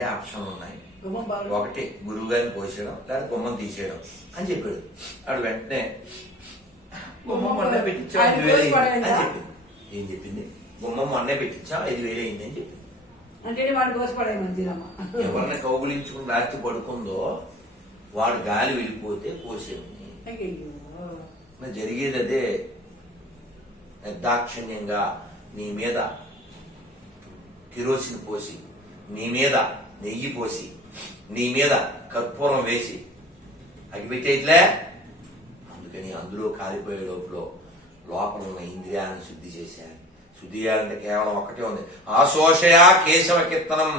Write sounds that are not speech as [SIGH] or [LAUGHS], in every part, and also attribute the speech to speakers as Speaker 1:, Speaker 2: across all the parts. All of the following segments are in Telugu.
Speaker 1: ఆప్షన్లు ఉన్నాయి? ఒకటి గురువు గారిని పోసేయడం లేదా గుమ్మం తీసేయడం అని చెప్పాడు. ఆడు వెంటనే గుమ్మం మొన్నే పెట్టించాం ఐదు వేలు అయింది అని చెప్పింది ఏం చెప్పింది? గుమ్మం మొన్నే పెట్టించాం ఐదు వేలు అయింది అని చెప్పింది
Speaker 2: అంటే వాడు కోసపడే మంచిదమ్మ.
Speaker 1: ఎవరిని కౌగులించుకుని రాత్రి పడుకుందో వాడు గాలి వెళ్ళిపోతే కోసేది మరి జరిగేది అదే. నిర్దాక్షిణ్యంగా నీ మీద కిరోసిన్ పోసి నీ మీద నెయ్యి పోసి నీ మీద కర్పూరం వేసి అగిపెట్టేట్లే అందుకని అందులో కాలిపోయే లోపల లోపల ఉన్న ఇంద్రియాలను శుద్ధి చేశారు శుద్ధి చేయాలంటే కేవలం ఒకటే ఉంది. ఆశోషయా కేశవ కీర్తనం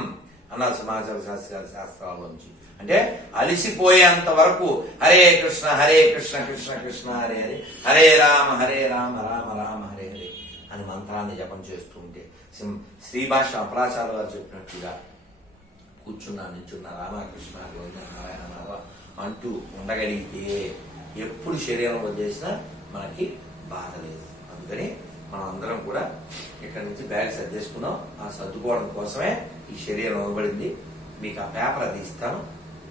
Speaker 1: అన్నారు సమాచార శాస్త్ర శాస్త్రాల్లోంచి అంటే అలిసిపోయేంత వరకు హరే కృష్ణ హరే కృష్ణ కృష్ణ కృష్ణ హరే హరే హరే రామ హరే రామ రామ రామ హరే హరే అని మంత్రాన్ని జపం చేస్తూ ఉంటే శ్రీ భాష అపరాచార్య వారు చెప్పినట్టుగా కూర్చున్నా నించున్నా రామకృష్ణ గోవింద నారాయణ మాధవ అంటూ ఉండగలిగితే ఎప్పుడు శరీరం వదిలేసినా మనకి బాధ లేదు. అందుకని మనం అందరం కూడా ఇక్కడ నుంచి బ్యాగ్ సర్దేసుకున్నాం. ఆ సర్దుకోవడం కోసమే ఈ శరీరం ఇవ్వబడింది. మీకు ఆ పేపర్ అది ఇస్తాను.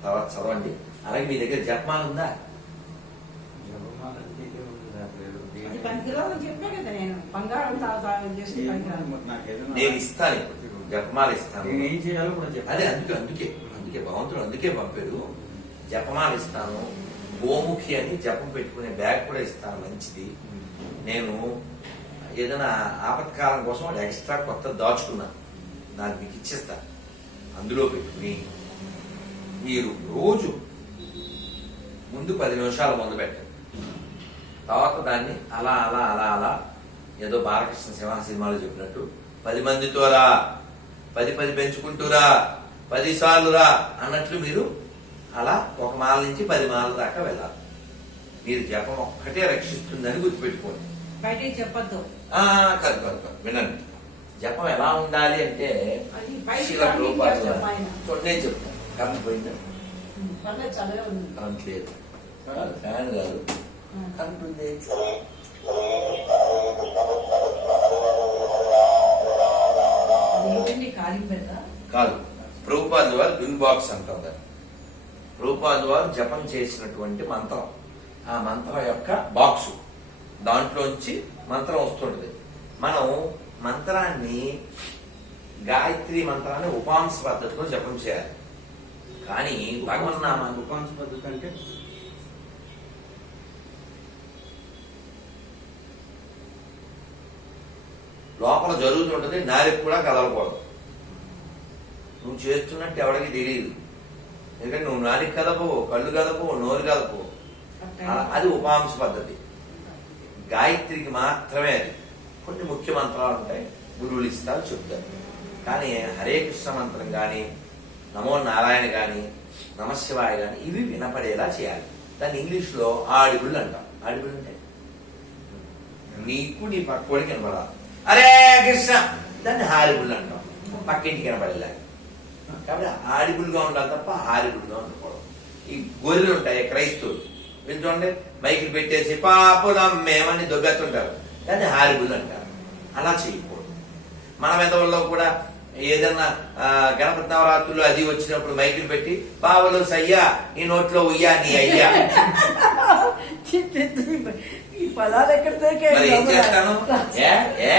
Speaker 1: తర్వాత చదవండి. అలాగే మీ దగ్గర జపమాల ఉందా?
Speaker 2: నేను
Speaker 1: ఇస్తాను ఇప్పుడు. జపమాల ఇస్తాను
Speaker 3: నేను ఏం చేయాలో కూడా
Speaker 1: అదే అందుకే అందుకే అందుకే భగవంతుడు అందుకే పంపాడు. జపమాల ఇస్తాను గోముఖి అని జపం పెట్టుకునే బ్యాగ్ కూడా ఇస్తాను మంచిది. నేను ఏదైనా ఆపత్కాలం కోసం వాడు ఎక్స్ట్రా కొత్త దాచుకున్నాను నాకు మీకు ఇచ్చేస్తా. అందులో పెట్టుకుని మీరు రోజు ముందు పది నిమిషాలు మొదలు పెట్టండి. తర్వాత దాన్ని అలా అలా అలా అలా ఏదో బాలకృష్ణ శివ సినిమాలో చెప్పినట్టు పది మందితో రా. పది పది పెంచుకుంటూరా పది సార్లు రా అన్నట్లు మీరు అలా ఒక మాల నుంచి పది మాల దాకా వెళ్ళాలి. మీరు జపం ఒక్కటే రక్షిస్తుందని గుర్తుపెట్టుకోండి.
Speaker 2: బయటికి చెప్పొద్దు.
Speaker 1: కాదు కాదు కాదు వినండి. జపం ఎలా ఉండాలి అంటే. చూడండి, నేను చెప్తాను. కరెంట్ పోయిందా? కరెంట్ లేదు. ఫ్యాన్ కాదు. కరెంట్ ఉంది. కాదు. ప్రభుపాద్ వారు విన్ బాక్స్ అంటాం దాన్ని. ప్రభుపాద్ వారు జపం చేసినటువంటి మంత్రం. ఆ మంత్రం యొక్క బాక్సు. దాంట్లోంచి మంత్రం వస్తుంటది. మనం మంత్రాన్ని గాయత్రి మంత్రాన్ని ఉపాంశ పద్ధతిలో జపం చేయాలి. కానీ భగవన్నామాన్ని
Speaker 3: ఉపాంశ పద్ధతి అంటే?
Speaker 1: లోపల జరుగుతుంటది నాలుగు కూడా కదలకూడదు. నువ్వు చేస్తున్నట్టు ఎవరికి తెలియదు. ఎందుకంటే నువ్వు నాలుగు కదపో కళ్ళు కదపో నోరు కదపో అది ఉపాంశ పద్ధతి. గాయత్రికి మాత్రమే అది. కొన్ని ముఖ్య మంత్రాలు ఉంటాయి గురువులు ఇస్తారు చెప్తారు. కానీ హరే కృష్ణ మంత్రం కానీ నమో నారాయణ కానీ నమశివాయ కానీ ఇవి వినపడేలా చేయాలి. దాన్ని ఇంగ్లీష్లో ఆడిబుల్ అంటాం. ఆడిబుల్ అంటే? నీకు నీ పక్కోడికి వినపడాలి. హరే కృష్ణ! దాన్ని హారిబుల్ అంటాం. పక్కింటికి వినపడేలా. కాబట్టి ఆడిబుల్గా ఉండాలి తప్ప హారిబుల్గా ఉండకూడదు. ఈ గొర్రెలు ఉంటాయి క్రైస్తవులు. చూడండి మైకులు పెట్టేసి పాపులం మేమని దొబ్బెత్తుంటారు దాన్ని హారిబుల్ అంటారు. అలా చేయకూడదు. మన మెదవుల్లో కూడా ఏదన్నా గణపతి నవరాత్రులు అది వచ్చినప్పుడు మైకులు పెట్టి బావలు సయ్యా నీ నోట్లో ఉయ్యా నీ అయ్యా? మరి ఏం చేస్తాను? ఏ ఏ?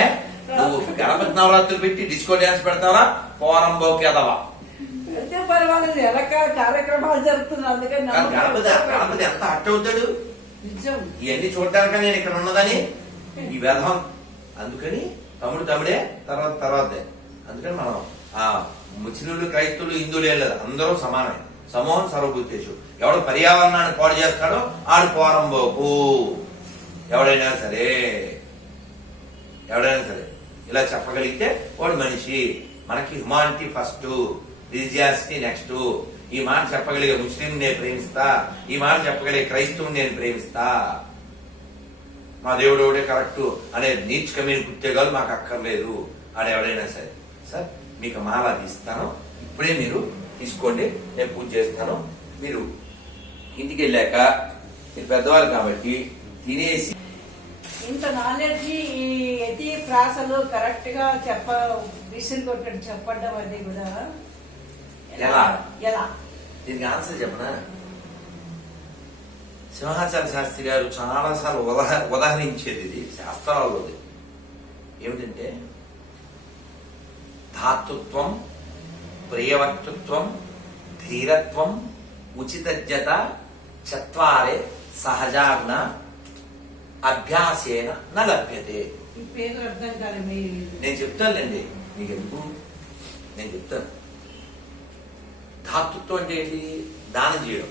Speaker 1: నువ్వు గణపతి నవరాత్రులు పెట్టి డిస్కో డ్యాన్స్ పెడతావా? పోరం బోకేదవా
Speaker 2: అయితే పర్వాలేదు రకరకాల కార్యక్రమాలు జరుగుతున్నాయి. అందుకని
Speaker 1: ఎంత అట్ట అవుతాడు
Speaker 2: నిజం.
Speaker 1: ఇవన్నీ చూడటానిక నేను ఇక్కడ ఉన్నదని ఈ వ్యధం అందుకని తమ్ముడు తమ్ముడే తర్వాత తర్వాతే. అందుకని మనం ఆ ముస్లింలు క్రైస్తవులు హిందువులు లేదు అందరూ సమానమే. సమూహం సర్వభూతేషు. ఎవడు పర్యావరణాన్ని పాడు చేస్తాడో ఆడు పోరంబోకు ఎవడైనా సరే ఎవడైనా సరే ఇలా చెప్పగలిగితే వాడు మనిషి. మనకి హ్యుమానిటీ ఫస్ట్. రిలీజియాసిటీ నెక్స్ట్ ఈ మాట చెప్పగలిగే ముస్లిం నేను ప్రేమిస్తా ఈ మాట చెప్పగలిగే క్రైస్తవుని నేను ప్రేమిస్తా. మా దేవుడు ఒకటే కరెక్ట్ అనే నీచ్ కమీని కుత్తేగాలు మాకు అక్కర్లేదు. అని ఎవడైనా సరే. సార్ మీకు మాల తీస్తాను ఇస్తాను. ఇప్పుడే మీరు తీసుకోండి నేను పూజ చేస్తాను. మీరు ఇంటికి వెళ్ళాక మీరు పెద్దవాళ్ళు కాబట్టి తినేసి
Speaker 2: ఇంత నాలెడ్జ్ ఈ ప్రాసలు కరెక్ట్గా చెప్ప విసిల్ కొట్టడం చెప్పడం అది కూడా
Speaker 1: ఎలా?
Speaker 2: ఎలా?
Speaker 1: దీనికి ఆన్సర్ చెప్పనా? సింహాచార్య శాస్త్రి గారు చాలాసార్లు ఉదాహ ఉదాహరించేది ఇది శాస్త్రాల్లోది ఏమిటంటే ధాతృత్వం ప్రియవక్తృత్వం ధీరత్వం ఉచితజ్ఞత చత్వారే సహజాగ్న అభ్యాసేన న లభ్యతే. నేను చెప్తానులేండి మీకు ఎందుకు నేను చెప్తాను. ధాతృత్వం అంటే ఏంటి దానం చేయడం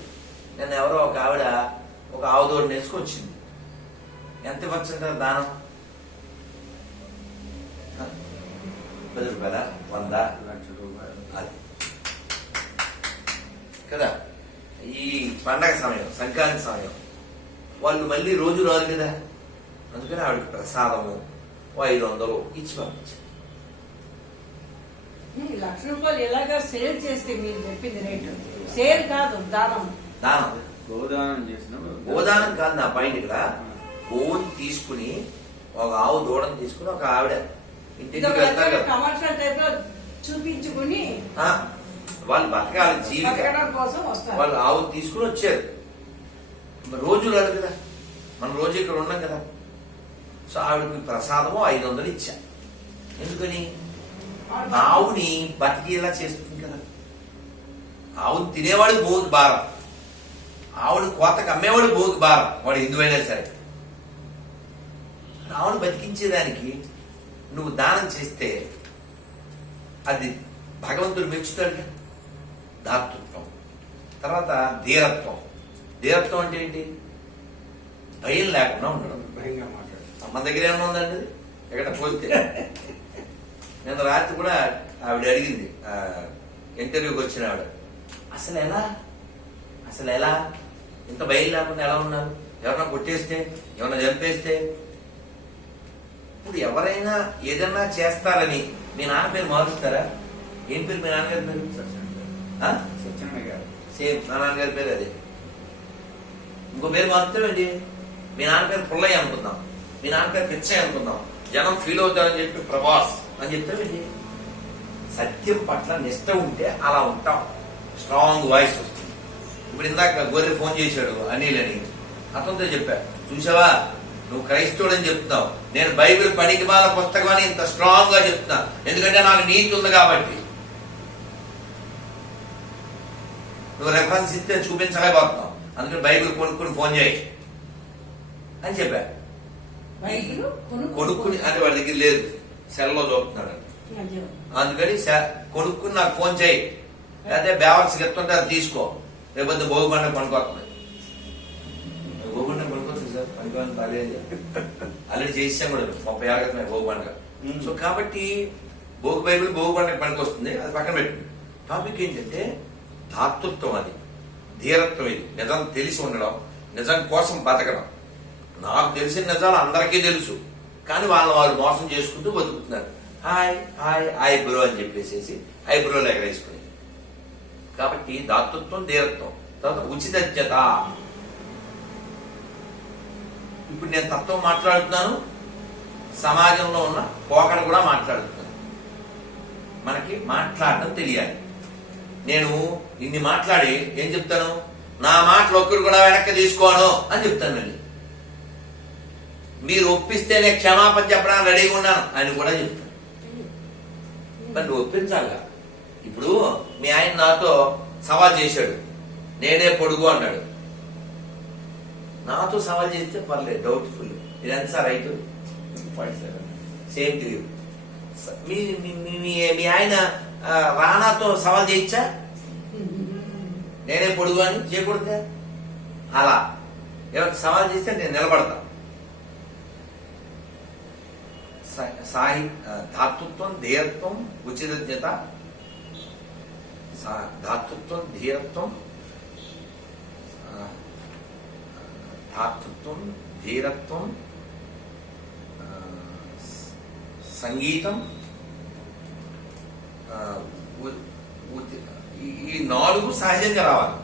Speaker 1: నేను ఎవరో ఒక ఆవిడ ఒక ఆవుదోడు నేసుకొని వచ్చింది ఎంత ఇవ్వచ్చుంటారు దానం? పది రూపాయల? వంద?
Speaker 3: లక్ష రూపాయలు
Speaker 1: అది. కదా? ఈ పండగ సమయం సంక్రాంతి సమయం వాళ్ళు మళ్ళీ రోజు రాదు కదా. అందుకని ఆవిడకి ప్రసాదము ఓ ఐదు వందలు ఇచ్చి పంపించారు.
Speaker 2: లక్ష రూపాయలు ఎలాగా సేల్ చేస్తే మీరు చెప్పింది రేటు? సేల్ కాదు దానం.
Speaker 1: దానం.
Speaker 3: గోదానం చేసినప్పుడు
Speaker 1: గోదానం కాదు నా పాయింట్ ఇక్కడ. గోవుని తీసుకుని ఒక ఆవు దూడని తీసుకుని ఒక ఆవిడ ఇంటికి వెళ్తారు కదా.
Speaker 2: కమర్షియల్ టైప్లో చూపించుకుని
Speaker 1: ఆ, వాళ్ళు బతకాలి
Speaker 2: బతకడం కోసం వస్తారు.
Speaker 1: వాళ్ళు ఆవు తీసుకుని వచ్చారు. మరి రోజు రాదు కదా. మనం రోజు ఇక్కడ ఉన్నాం కదా. సో ఆవిడకి ప్రసాదము ఐదు వందలు ఇచ్చా. ఎందుకని? ఆవుని బతికేలా చేస్తుంది కదా. ఆవుని తినేవాడికి బోగు భారం. ఆవుని కోతకు అమ్మేవాడు బోగు భారం వాడు హిందువైనా సరే. ఆవుని బతికించేదానికి నువ్వు దానం చేస్తే అది భగవంతుడు మెచ్చుతాడు దాతృత్వం తర్వాత ధీరత్వం. ధీరత్వం అంటే ఏంటి? భయం లేకుండా ఉండడం.
Speaker 3: భయంగా మాట్లాడు
Speaker 1: మన దగ్గర ఏమైనా ఉందండి? ఎక్కడ పోస్తే? నిన్న రాత్రి కూడా ఆవిడ అడిగింది ఇంటర్వ్యూకి వచ్చిన ఆవిడ అసలు ఎలా? అసలు ఎలా? ఇంత భయం లేకుండా ఎలా ఉన్నారు? ఎవరన్నా కొట్టేస్తే ఎవరన్నా చంపేస్తే? ఇప్పుడు ఎవరైనా ఏదన్నా చేస్తారని మీ నాన్న పేరు మారుస్తారా? ఏం పేరు మీ నాన్నగారి పేరు?
Speaker 3: సత్యనారాయణ గారు.
Speaker 1: సేమ్ మా నాన్నగారి పేరు అదే. ఇంకో పేరు మారుతామండి మీ నాన్న పేరు పుల్లయ్య అనుకుందాం. మీ నాన్న పేరు పిచ్చయ్య అనుకుందాం. జనం ఫీల్ అవుతారని చెప్పి ప్రభాస్ అని చెప్తామండి సత్యం పట్ల నిష్ట ఉంటే అలా ఉంటాం. స్ట్రాంగ్ వాయిస్ వస్తుంది. ఇప్పుడు ఇందాక గొర్రె ఫోన్ చేశాడు అనిల్ అని. అతనితో చెప్పా చూసావా? నువ్వు క్రైస్తవుడు అని చెప్తున్నావు. నేను బైబిల్ పనికి మాల పుస్తకం అని ఇంత స్ట్రాంగ్గా చెప్తున్నా. ఎందుకంటే నాకు నీతి ఉంది కాబట్టి. నువ్వు రెఫరెన్స్ ఇస్తే చూపించలేకపోతున్నావు. అందుకని బైబిల్ కొనుక్కుని ఫోన్ చేయి అని చెప్పా. కొనుక్కుని అంటే వాడి దగ్గర లేదు. సెల్లో చూపుతున్నాడు. అందుకని కొనుక్కుని నాకు ఫోన్ చేయి. లేకపోతే బ్యావర్స్ ఎత్తుంటే అది తీసుకో. లేకపోతే భోగిబండ పనుకోతుంది భోగిబండ పనుకోవచ్చు సార్. పనుకోవాలని పర్లేదు ఆల్రెడీ చేసాం కూడా. ముప్పై ఏళ్ళ క్రితమే భోగిబండ. సో కాబట్టి భోగి బైబిల్ భోగిబండకి పనికొస్తుంది. అది పక్కన పెట్టు. టాపిక్ ఏంటంటే ధాతృత్వం అది. ధీరత్వం ఇది. నిజం తెలిసి ఉండడం నిజం కోసం బతకడం. నాకు తెలిసిన నిజాలు అందరికీ తెలుసు. కానీ వాళ్ళని వాళ్ళు మోసం చేసుకుంటూ బతుకుతున్నారు. హాయ్ హాయ్ హాయ్ బ్రో అని చెప్పేసేసి హై బ్రోలు ఎగరేసుకుని. కాబట్టి దాతృత్వం ధీరత్వం. తర్వాత ఉచితజ్ఞత ఇప్పుడు నేను తత్వం మాట్లాడుతున్నాను సమాజంలో ఉన్న పోకడ కూడా మాట్లాడుతున్నాను. మనకి మాట్లాడటం తెలియాలి. నేను ఇన్ని మాట్లాడి ఏం చెప్తాను? నా మాటలు ఒక్కరు కూడా వెనక్కి తీసుకోను అని చెప్తాను మళ్ళీ. మీరు ఒప్పిస్తేనే క్షమాపణ చెప్పడానికి రెడీగా ఉన్నాను అని కూడా చెప్తాను మరి ఒప్పించాలిగా? ఇప్పుడు మీ ఆయన నాతో సవాల్ చేశాడు. నేనే పొడుగు అన్నాడు. నాతో సవాల్ చేస్తే పర్లేదు డౌట్ఫుల్ ఇదంతా right
Speaker 3: sir right
Speaker 1: same to you మీ మీ- మీ- ఆయన రాణాతో రానాతో సవాల్ చేయొచ్చా నేనే పొడుగు అని చేయకూడదా? అలా. ఎవరికి సవాల్ చేస్తే నేను నిలబడతాను సా- సాహి ధాతృత్వం ధీరత్వం ఉచితజ్ఞత ధాతృత్వం ధీరత్వం ధాతృత్వం ధీరత్వం సంగీతం ఈ- ఈ నాలుగు సహజంగా రావాలి.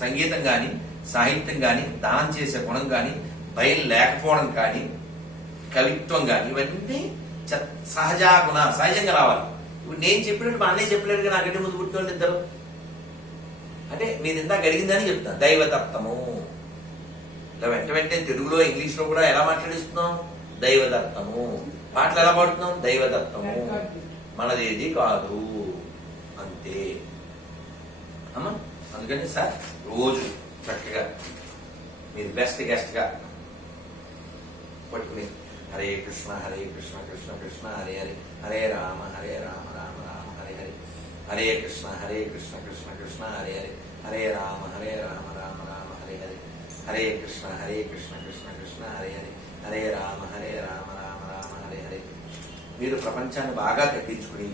Speaker 1: సంగీతం కానీ సాహిత్యం కానీ దానం చేసే గుణం కానీ భయం లేకపోవడం కానీ కవిత్వం కానీ ఇవన్నీ చ- సహజ గుణ సహజంగా రావాలి. ఇప్పుడు నేను చెప్పినట్టు మా అన్నయ్య చెప్పలేడుగా నాకంటే ముందు పుట్టిన ఇద్దరు. అంటే నేను ఇందాక అడిగిందని చెప్తాను దైవదత్తము. ఇలా వెంట వెంటనే తెలుగులో ఇంగ్లీష్లో కూడా ఎలా మాట్లాడిస్తున్నాం? దైవదత్తము. పాటలు ఎలా పాడుతున్నాం? దైవదత్తము. మనదేది కాదు. అంతే. అమ్మా అందుకని సార్ రోజు చక్కగా మీరు బెస్ట్ గెస్ట్గా పట్టుకుని హరే కృష్ణ హరే కృష్ణ కృష్ణ కృష్ణ హరే హరే హరే రామ హరే రామ రామ రామ హరే హరే. హరే కృష్ణ హరే కృష్ణ కృష్ణ కృష్ణ హరే హరే. హరే రామ హరే రామ రామ రామ హరే హరే. హరే కృష్ణ హరే కృష్ణ కృష్ణ కృష్ణ హరే హరే. హరే రామ హరే రామ రామ రామ హరే హరే. మీరు ప్రపంచాన్ని బాగా తగ్గించుకుని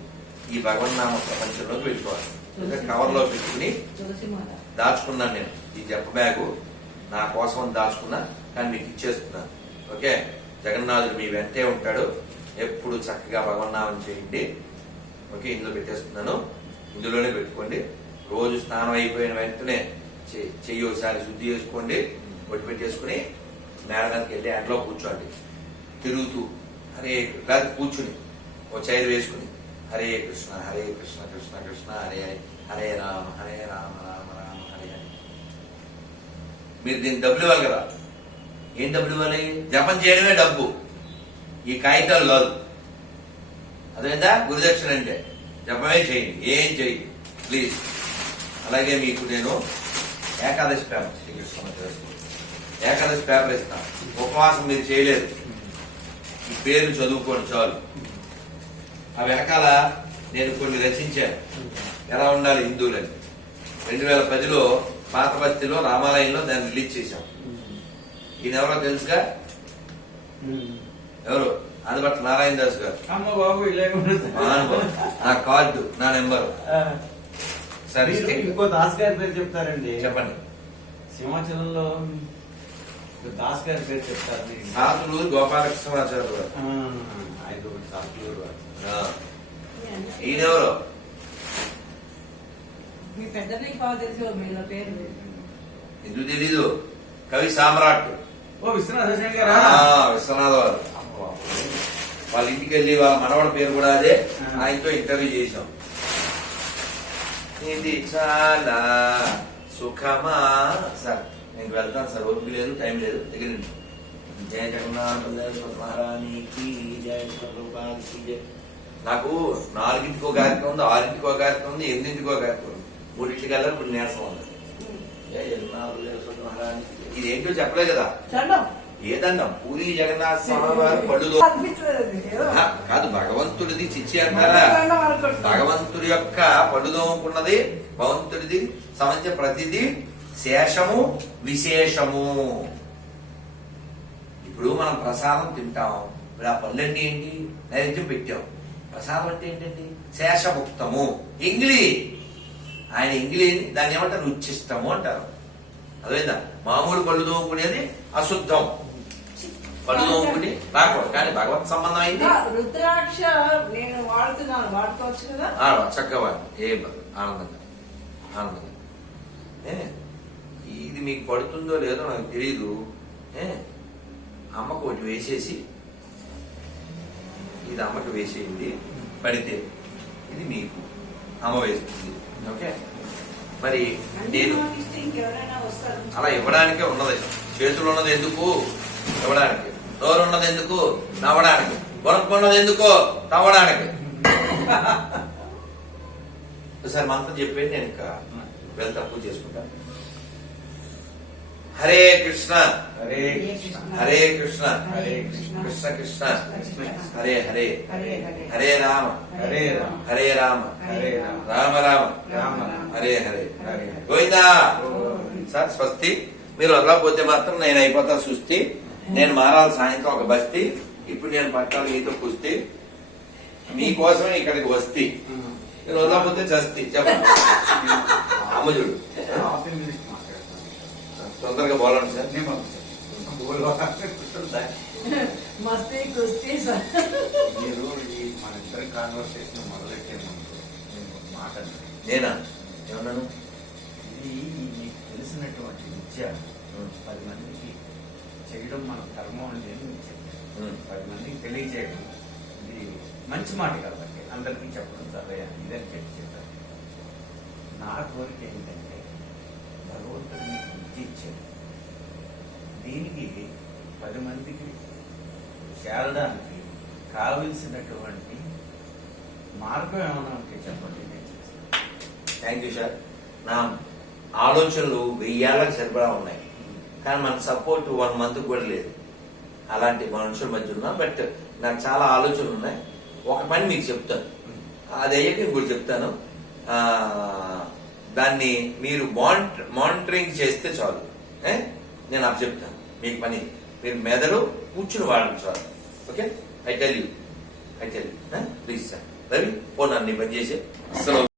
Speaker 1: ఈ భగవన్నామ ప్రపంచంలోకి వెళ్ళిపోవాలి. కవర్లో పెట్టుకుని దాచుకున్నాను నేను. ఈ జప్ప బ్యాగు నా కోసం దాచుకున్నా కానీ మీకు ఇచ్చేస్తున్నాను. ఓకే? జగన్నాథుడు మీ వెంటే ఉంటాడు. ఎప్పుడు చక్కగా భగవన్నామం చేయండి. ఓకే ఇందులో పెట్టేస్తున్నాను. ఇందులోనే పెట్టుకోండి. రోజు స్నానం అయిపోయిన వెంటనే చె- చెయ్యి ఒకసారి శుద్ధి చేసుకోండి. ఒట్టి పెట్టేసుకుని మేడ వెళ్ళి ఎండలో కూర్చోండి. తిరుగుతూ హరే కాదు కూర్చుని ఓ చైర్ వేసుకుని హరే కృష్ణ హరే కృష్ణ కృష్ణ కృష్ణ హరే హరే హరే రామ హరే రామ రామ రామ హరే హరే. మీరు దీన్ని డబ్బులు ఇవ్వాలి కదా? ఏం డబ్బులు ఇవ్వాలి? జపం చేయడమే డబ్బు. ఈ కాగితాలు కాదు. అదేందా? గురుదక్షిణ అంటే. జపమే చేయండి. ఏం చేయండి? ప్లీజ్ అలాగే మీకు నేను ఏకాదశి పేపర్ శ్రీకృష్ణ ఏకాదశి పేపర్ ఇస్తాను ఉపవాసం మీరు చేయలేదు. ఈ పేరు చదువుకోండి చాలు. ఆ వెనకాల నేను కొన్ని రచించాను. ఎలా ఉండాలి హిందువులని? రెండు వేల పదిలో పాత బస్తీలో రామాలయంలో దాన్ని రిలీజ్ చేశాం. ఈయన ఎవరో తెలుసుగా ఎవరు? అందుబట్ల నారాయణ దాస్ గారు.
Speaker 3: అమ్మ బాబు.
Speaker 1: నా కార్డు నా నెంబర్. సరే
Speaker 3: ఇంకో దాస్ గారి పేరు చెప్తారండి.
Speaker 1: చెప్పండి.
Speaker 3: సింహాచలంలో దాస్ గారి పేరు చెప్తారు.
Speaker 1: సాతులూరు గోపాలకృష్ణమాచార్య గారు.
Speaker 3: వాడు.
Speaker 1: ఆ, ఈయనెవరు?
Speaker 2: మీ పెద్దలకి బాగా తెలుసు మీలో పేరు.
Speaker 1: ఎందుకు తెలీదు? కవి సామ్రాట్.
Speaker 3: ఓ విశ్వనాథ గారా?
Speaker 1: విశ్వనాథ వారు. వాళ్ళ ఇంటికి వెళ్ళి వాళ్ళ మనవడి పేరు కూడా అదే. ఆయనతో ఇంటర్వ్యూ చేశాం. ఇది చాలా సుఖమా? సార్ నేను వెళ్తాను సార్. ఓపిక లేదు టైం లేదు. దగ్గర. జయ జగన్నాథ మహారాణికి జయ ప్రభుపాదికి జయ. నాకు నాలుగింటికి ఒక కార్యక్రమం ఉంది ఆరింటికి ఒక కార్యక్రమం ఉంది ఎనిమిదింటికి ఒక కార్యక్రమం ఉంది. మూడింటికి వెళ్ళాలి ఇప్పుడు నీరసం ఉంది. ఇదేంటో చెప్పలే కదా. ఏదన్నా పూరి జగన్నాథ స్వామి వారు పళ్ళు కాదు భగవంతుడిది చిచ్చి అంటారా. భగవంతుడి యొక్క పళ్ళు దోముకున్నది భగవంతుడిది సంబంధించిన ప్రతిదీ శేషము విశేషము. ఇప్పుడు మనం ప్రసాదం తింటాం. ఇప్పుడు ఆ పళ్ళన్నీ ఏంటి? నైవేద్యం పెట్టాం. ప్రసాదం అంటే ఏంటండి? శేషముక్తము. ఇంగిలి. ఆయన ఇంగిలి దాన్ని ఏమంటారు? ఉచ్చిష్టము అంటారు. అదేందా? మామూలు పళ్ళు దోముకునేది అశుద్ధం. పళ్ళు దోముకుని రాకూడదు కానీ భగవత్ సంబంధం అయింది?
Speaker 2: రుద్రాక్ష నేను వాడుతున్నాను. వాడుకోవచ్చు కదా?
Speaker 1: చక్కగా వాడు. ఏ ఆనందంగా. ఆనందంగా. ఇది మీకు పడుతుందో లేదో నాకు తెలియదు అమ్మకు ఒకటి వేసేసి ఇది అమ్మకి వేసేయండి. పడితే ఇది మీకు. అమ్మ వేస్తుంది. ఓకే? మరి నేను అలా ఇవ్వడానికే ఉన్నది చేతులు ఉన్నది ఎందుకు? ఇవ్వడానికి. నోరు ఉన్నది ఎందుకు? నవ్వడానికి. కొనుక్కున్నది ఎందుకు? తవ్వడానికి [LAUGHS] ఒకసారి మంత్రం చెప్పేది నేను ఇంకా వెళ్తా పూజ చేసుకుంటాను హరే కృష్ణ.
Speaker 3: హరే కృష్ణ.
Speaker 1: హరే కృష్ణ.
Speaker 3: హరే
Speaker 2: కృష్ణ.
Speaker 1: కృష్ణ హరే హరే.
Speaker 2: హరే
Speaker 1: రామ.
Speaker 3: హరే రామ.
Speaker 1: హరే రామ.
Speaker 3: హరే రామ.
Speaker 1: రామ రామ. హరే హరే. గోవిందా. సార్ స్వస్తి. మీరు వదలకపోతే మాత్రం నేను అయిపోతా సుస్తి. నేను మారాలి సాయంత్రం ఒక బస్తీ. ఇప్పుడు నేను పట్టాలి ఈతో కుస్తీ మీకోసమే ఇక్కడికి వస్తీ. మీరు వదలకపోతే చస్తి. చెప్పండి. అమ్మ తొందరగా పోలండి సార్.
Speaker 3: నేను.
Speaker 2: మస్తీ కుస్తీ సార్.
Speaker 3: మీరు ఈ మన ఇద్దరి కాన్వర్సేషన్ మొదలెట్టే ముందు నేను ఒక మాట.
Speaker 1: నేనా? ఏమన్నాను?
Speaker 3: ఇది మీకు తెలిసినటువంటి విద్య. పది మందికి చేయడం మన ధర్మం అని నేను చెప్పాను. పది మందికి తెలియజేయడం. ఇది మంచి మాట కాబట్టి అందరికీ చెప్పడం సరయ్య ఇదని పది మందికి చేరడానికి కావలసినటువంటి మార్గం ఏమైనా ఉంటే చెప్పండి. నేను
Speaker 1: థ్యాంక్ యూ సార్ నా ఆలోచనలు వెయ్యేళ్ళకి సరిపడా ఉన్నాయి. కానీ మన సపోర్ట్ వన్ మంత్ కూడా లేదు. అలాంటి మనుషుల మధ్య ఉన్నా బట్ నాకు చాలా ఆలోచనలు ఉన్నాయి. ఒక పని మీకు చెప్తాను. అది అయ్యాక ఇంకోటి చెప్తాను. దాన్ని మీరు మానిటరింగ్ చేస్తే చాలు. ఏ? నేను అప్పు చెప్తాను. మీకు పని మీరు మెదడు కూర్చుని వాడండి sir. Okay? I tell you. I tell you. Please sir. Ravi phone అన్ని పని అసలు